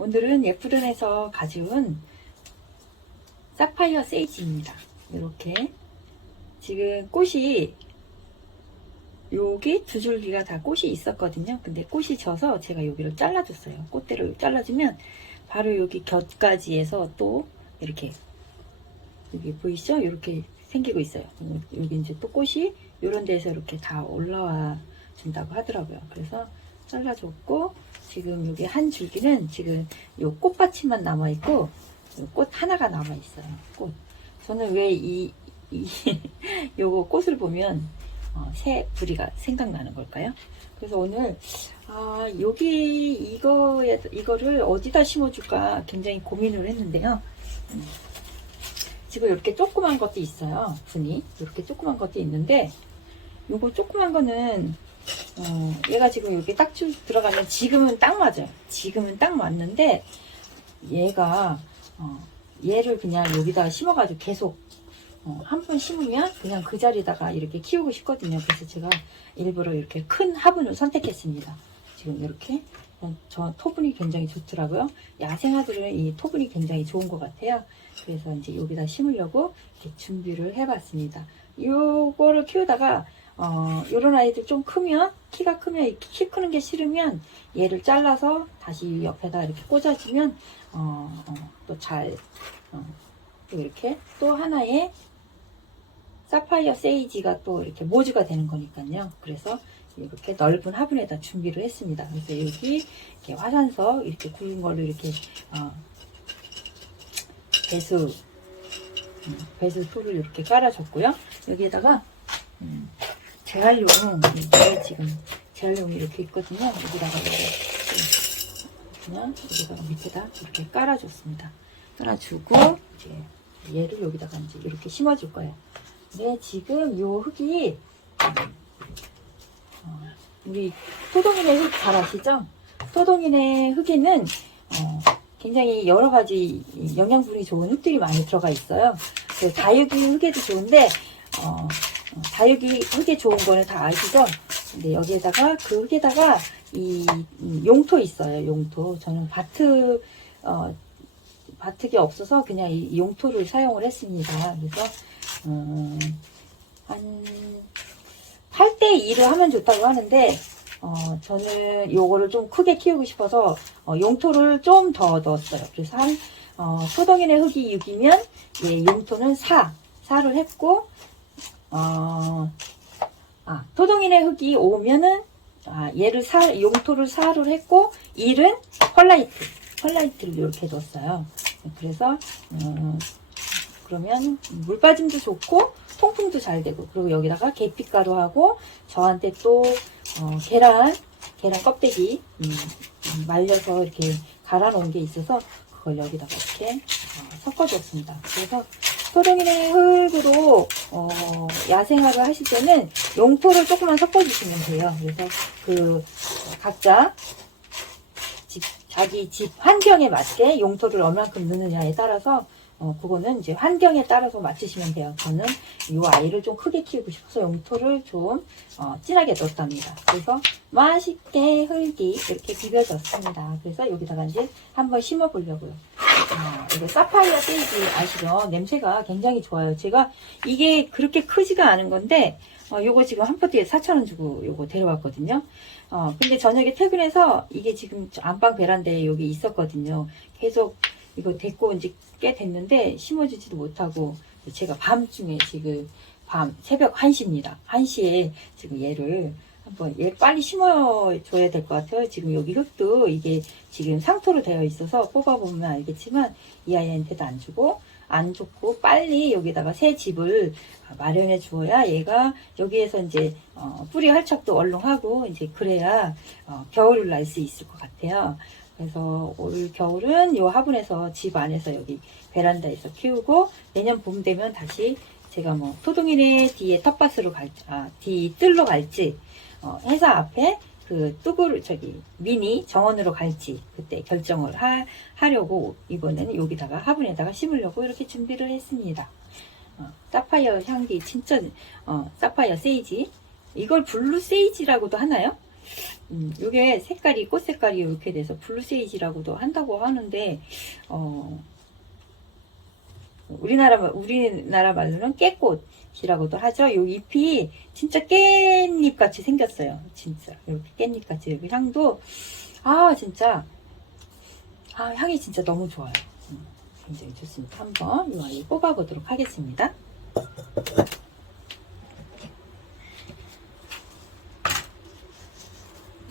오늘은 예쁘른에서 가져온 사파이어 세이지입니다. 이렇게 지금 꽃이 여기 두 줄기가 다 꽃이 있었거든요. 근데 꽃이 져서 제가 여기를 잘라줬어요. 꽃대를 잘라주면 바로 여기 곁가지에서 또 이렇게 여기 보이시죠? 이렇게 생기고 있어요. 여기 이제 또 꽃이 이런 데서 이렇게 다 올라와 준다고 하더라고요. 그래서 잘라줬고 지금 여기 한 줄기는 지금 요 꽃받침만 남아 있고 꽃 하나가 남아 있어요. 꽃. 저는 왜 이 이 요거 꽃을 보면 어, 새 부리가 생각나는 걸까요? 그래서 오늘 아 여기 이거에 이거를 어디다 심어줄까 굉장히 고민을 했는데요. 음, 지금 이렇게 조그만 것도 있어요. 분이 이렇게 조그만 것도 있는데 요거 조그만 거는 어, 얘가 지금 여기 딱 줄- 들어가면 지금은 딱 맞아요. 지금은 딱 맞는데 얘가 어, 얘를 그냥 여기다가 심어가지고 계속 어, 한 번 심으면 그냥 그 자리다가 이렇게 키우고 싶거든요. 그래서 제가 일부러 이렇게 큰 화분을 선택했습니다. 지금 이렇게 어, 저 토분이 굉장히 좋더라고요. 야생화들은 이 토분이 굉장히 좋은 것 같아요. 그래서 이제 여기다 심으려고 준비를 해봤습니다. 요거를 키우다가 어, 요런 아이들 좀 크면, 키가 크면, 키 크는 게 싫으면 얘를 잘라서 다시 옆에다 이렇게 꽂아주면, 어, 또 잘, 어, 또 이렇게 또 하나의 사파이어 세이지가 또 이렇게 모주가 되는 거니까요. 그래서 이렇게 넓은 화분에다 준비를 했습니다. 그래서 여기 이렇게 화산석 이렇게 굵은 걸로 이렇게, 어, 배수, 음, 배수 풀을 이렇게 깔아줬고요. 여기에다가, 음, 재활용 이게 지금 재활용이 이렇게 있거든요. 여기다가 그냥 여기다가 밑에다 이렇게 깔아줬습니다. 깔아주고 이제 얘를 여기다가 이제 이렇게 심어줄 거예요. 근데 지금 요 흙이 어, 우리 토동이네 흙 잘 아시죠? 토동이네 흙에는 어, 굉장히 여러 가지 영양분이 좋은 흙들이 많이 들어가 있어요. 그 다육이 흙에도 좋은데 어, 어, 다육이 흙에 좋은 거는 다 아시죠? 근데 여기에다가 그 흙에다가 이 음, 용토 있어요. 용토. 저는 바트 어, 바트가 없어서 그냥 이 용토를 사용을 했습니다. 그래서 음, 한 8대 2를 하면 좋다고 하는데 어, 저는 요거를 좀 크게 키우고 싶어서 어, 용토를 좀 더 넣었어요. 그래서 한 어, 소동인의 흙이 6이면 예, 용토는 4, 4를 했고 어, 아, 토동인의 흙이 5면은 아, 얘를 사, 용토를 4를 했고 1은 펄라이트, 펄라이트를 이렇게 넣었어요. 그래서 음, 그러면 물 빠짐도 좋고 통풍도 잘 되고 그리고 여기다가 계피가루 하고 저한테 또 어, 계란 계란 껍데기 음, 음, 말려서 이렇게 갈아 놓은 게 있어서 그걸 여기다가 이렇게 어, 섞어줬습니다. 그래서 소룡이네 흙으로 어, 야생화를 하실 때는 용토를 조금만 섞어주시면 돼요. 그래서 그 어, 각자 집, 자기 집 환경에 맞게 용토를 얼만큼 넣느냐에 따라서 어, 그거는 이제 환경에 따라서 맞추시면 돼요. 저는 이 아이를 좀 크게 키우고 싶어서 용토를 좀 어, 진하게 넣었답니다. 그래서 맛있게 흙이 이렇게 비벼졌습니다. 그래서 여기다가 이제 한번 심어 보려고요. 어, 이거 사파이어 세이지 아시죠? 냄새가 굉장히 좋아요. 제가 이게 그렇게 크지가 않은 건데 어, 요거 지금 한 포트에 4,000원 주고 요거 데려왔거든요. 어, 근데 저녁에 퇴근해서 이게 지금 저 안방 베란다에 여기 있었거든요. 계속 이거 데리고 온지 꽤 됐는데 심어주지도 못하고 제가 밤중에 지금 밤 새벽 1시입니다. 1시에 지금 얘를 한번 얘 빨리 심어줘야 될 것 같아요. 지금 여기 흙도 이게 지금 상토로 되어 있어서 뽑아보면 알겠지만 이 아이한테도 안 주고 안 좋고 빨리 여기다가 새 집을 마련해 주어야 얘가 여기에서 이제 어, 뿌리 활착도 얼렁하고 이제 그래야 어, 겨울을 날 수 있을 것 같아요. 그래서 올 겨울은 요 화분에서 집 안에서 여기 베란다에서 키우고 내년 봄 되면 다시 제가 뭐 토동이네 뒤에 텃밭으로 갈지 아, 뒤 뜰로 갈지 어, 회사 앞에 그 뚜구를 저기 미니 정원으로 갈지 그때 결정을 하, 하려고 이번에는 여기다가 화분에다가 심으려고 이렇게 준비를 했습니다. 어, 사파이어 향기 진짜 어, 사파이어 세이지 이걸 블루 세이지라고도 하나요? 음, 요게 색깔이 꽃 색깔이 이렇게 돼서 블루세이지라고도 한다고 하는데 어 우리나라 우리나라 말로는 깨꽃이라고도 하죠. 요 잎이 진짜 깻잎 같이 생겼어요. 진짜 이렇게 깻잎 같이 여기 향도 아 진짜 아 향이 진짜 너무 좋아요. 음, 굉장히 좋습니다. 한번 이 아이 뽑아보도록 하겠습니다.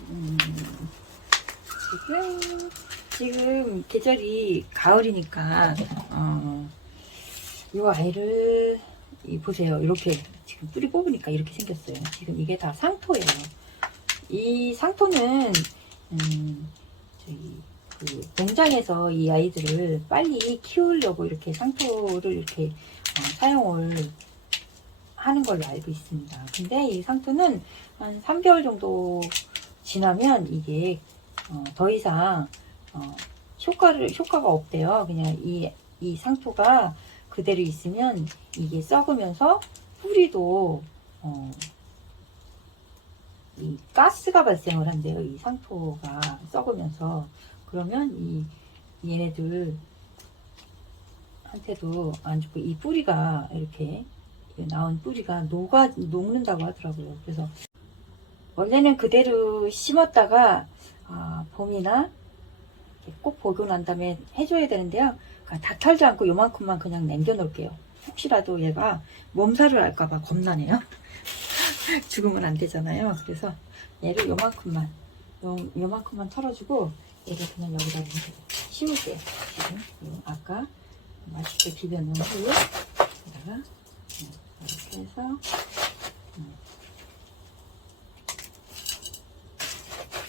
음, 지금 계절이 가을이니까 어, 이 아이를 이 보세요 이렇게 지금 뿌리 뽑으니까 이렇게 생겼어요. 지금 이게 다 상토예요. 이 상토는 음, 저희 그 농장에서 이 아이들을 빨리 키우려고 이렇게 상토를 이렇게 어, 사용을 하는 걸로 알고 있습니다. 근데 이 상토는 한 3개월 정도 지나면 이게 어, 더 이상 어, 효과를 효과가 없대요. 그냥 이, 이 상토가 그대로 있으면 이게 썩으면서 뿌리도 어, 이 가스가 발생을 한대요. 이 상토가 썩으면서 그러면 이 얘네들 한테도 안 좋고 이 뿌리가 이렇게 나온 뿌리가 녹아 녹는다고 하더라고요. 그래서 원래는 그대로 심었다가 아, 봄이나 꼭 보고 난 다음에 해줘야 되는데요. 그러니까 다 털지 않고 요만큼만 그냥 남겨놓을게요. 혹시라도 얘가 몸살을 할까봐 겁나네요. 죽으면 안 되잖아요. 그래서 얘를 요만큼만 요, 요만큼만 털어주고 얘를 그냥 여기다 심을게요. 지금 요 아까 맛있게 비벼놓은 후에 여기다가 이렇게 해서 음.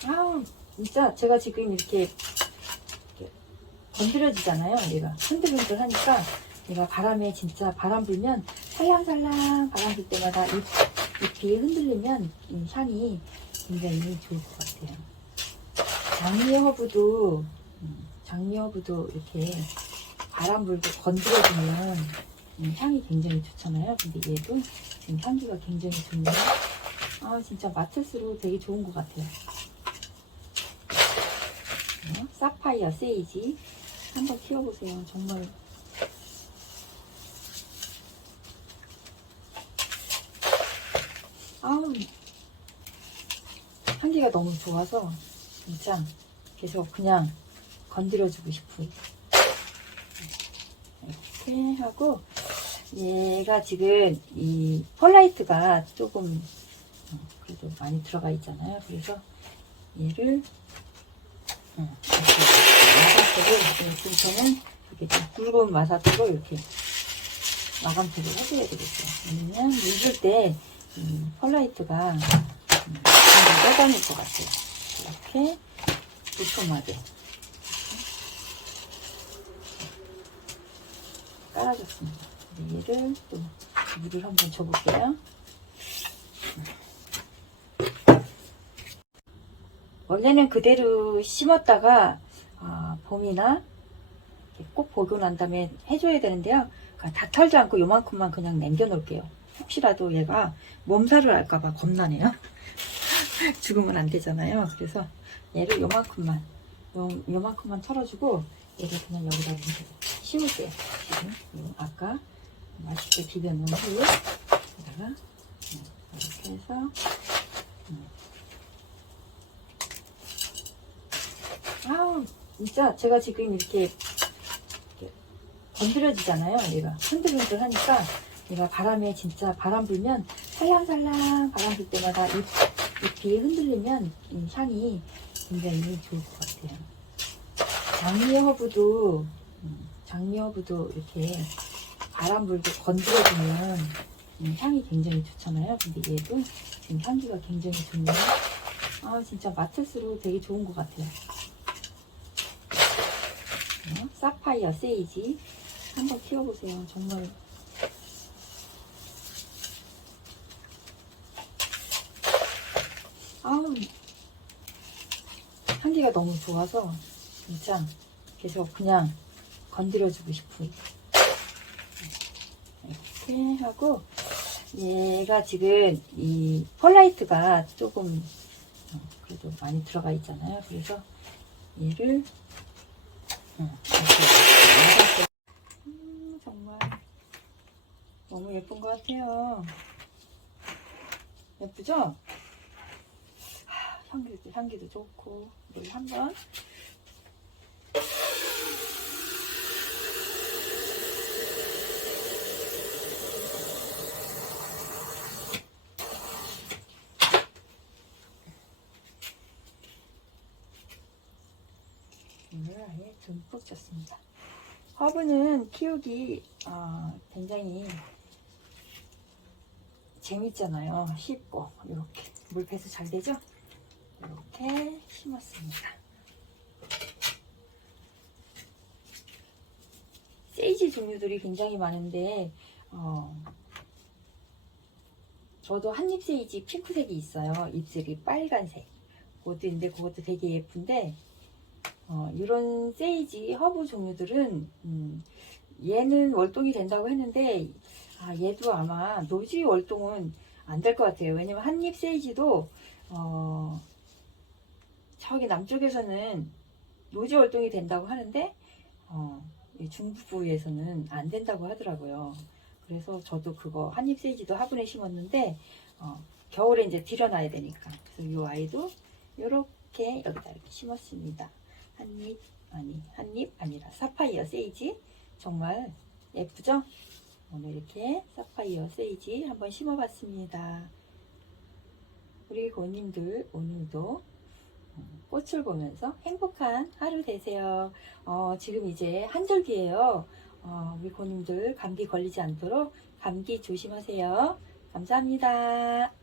아 진짜 제가 지금 이렇게 건드려지잖아요 얘가 흔들흔들 하니까 얘가 바람에 진짜 바람 불면 살랑살랑 바람 불 때마다 잎, 잎이 흔들리면 이 향이 굉장히 좋을 것 같아요 장미 허브도 음, 장미 허브도 이렇게 바람 불고 건드려주면 음, 향이 굉장히 좋잖아요. 근데 얘도 지금 향기가 굉장히 좋네요. 아 진짜 맡을수록 되게 좋은 것 같아요. 어, 사파이어 세이지 한번 키워보세요. 정말 아우 향기가 너무 좋아서 진짜 계속 그냥 건드려주고 싶어요. 이렇게 하고 얘가 지금 이 펄라이트가 조금 어, 그래도 많이 들어가 있잖아요. 그래서 얘를 어, 이렇게 마감팩을 근처는 이렇게 좀 굵은 마사토로 이렇게 마감팩을 해줘야 되겠어요. 왜냐면 물줄 때 음, 펄라이트가 음, 좀 떠다닐 것 같아요. 이렇게 도톰하게 깔아줬습니다. 얘를 또 물을 한번 줘볼게요. 원래는 그대로 심었다가 아, 봄이나 꼭 보고 난 다음에 해줘야 되는데요. 그러니까 다 털지 않고 요만큼만 그냥 남겨놓을게요. 혹시라도 얘가 몸살을 할까봐 겁나네요. 죽으면 안 되잖아요. 그래서 얘를 요만큼만 요, 요만큼만 털어주고 얘를 그냥 여기다 심을게요. 지금 요 아까 맛있게 비벼놓은 후에 여기다가 이렇게 해서 음. 아 진짜 제가 지금 이렇게, 건드려지잖아요. 얘가 흔들흔들 하니까 얘가 바람에 진짜 바람 불면 살랑살랑 바람 불 때마다 잎, 잎이 흔들리면 이 향이 굉장히 좋을 것 같아요. 장미 허브도 음, 장미 허브도 이렇게 바람 불고 건드려주면 음, 향이 굉장히 좋잖아요. 근데 얘도 지금 향기가 굉장히 좋네요. 아 진짜 맡을수록 되게 좋은 것 같아요. 어, 사파이어 세이지 한번 키워보세요. 정말 아우 향기가 너무 좋아서 진짜 계속 그냥 건드려주고 싶어요. 이렇게 하고 얘가 지금 이 펄라이트가 조금 어, 그래도 많이 들어가 있잖아요. 그래서 얘를 어, 이렇게 음, 정말 너무 예쁜 것 같아요. 예쁘죠? 하, 향기도 향기도 좋고 물 한번 물을 아예 듬뿍 줬습니다. 허브는 키우기 어, 굉장히 재밌잖아요. 쉽고 이렇게 물 배수 잘 되죠? 이렇게 심었습니다. 세이지 종류들이 굉장히 많은데 어, 저도 한입 세이지 핑크색이 있어요. 잎들이 빨간색. 그것도 있는데 그것도 되게 예쁜데 어, 이런 세이지 허브 종류들은 음, 얘는 월동이 된다고 했는데 아, 얘도 아마 노지 월동은 안 될 것 같아요. 왜냐면 한입 세이지도 어, 저기 남쪽에서는 노지 월동이 된다고 하는데 어, 이 중부부에서는 안 된다고 하더라고요. 그래서 저도 그거 한입 세이지도 화분에 심었는데 어, 겨울에 이제 들여놔야 되니까 그래서 이 아이도 이렇게 여기다 이렇게 심었습니다. 한 입 아니 한 입 아니라 사파이어 세이지 정말 예쁘죠? 오늘 이렇게 사파이어 세이지 한번 심어봤습니다. 우리 고님들 오늘도 음, 꽃을 보면서 행복한 하루 되세요. 어, 지금 이제 한절기예요. 어, 우리 고님들 감기 걸리지 않도록 감기 조심하세요. 감사합니다.